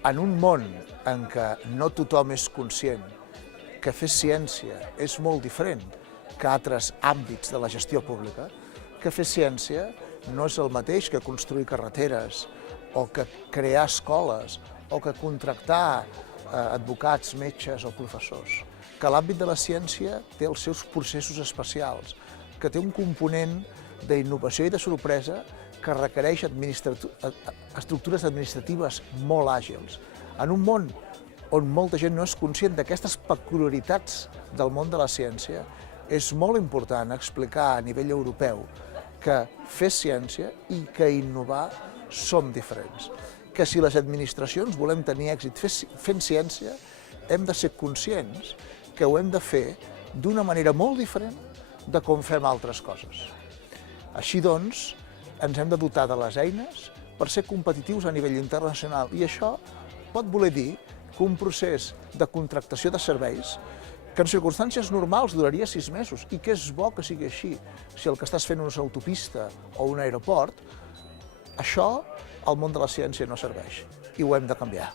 En un món en què no tothom és conscient que fer ciència és molt diferent que altres àmbits de la gestió pública, que fer ciència no és el mateix que construir carreteres o que crear escoles o que contractar advocats, metges o professors, que l'àmbit de la ciència té els seus processos especials, que té un component d'innovació i de sorpresa que requereix estructures administratives molt àgils. En un món on molta gent no és conscient d'aquestes peculiaritats del món de la ciència, és molt important explicar a nivell europeu que fer ciència i que innovar som diferents. Que si les administracions volem tenir èxit fent ciència, hem de ser conscients que ho hem de fer d'una manera molt diferent de com fem altres coses. Així doncs, ens hem de dotar de les eines per ser competitius a nivell internacional i això pot voler dir que un procés de contractació de serveis que en circumstàncies normals duraria 6 mesos i que és bo que sigui així. Si el que estàs fent és una autopista o un aeroport, això al món de la ciència no serveix i ho hem de canviar.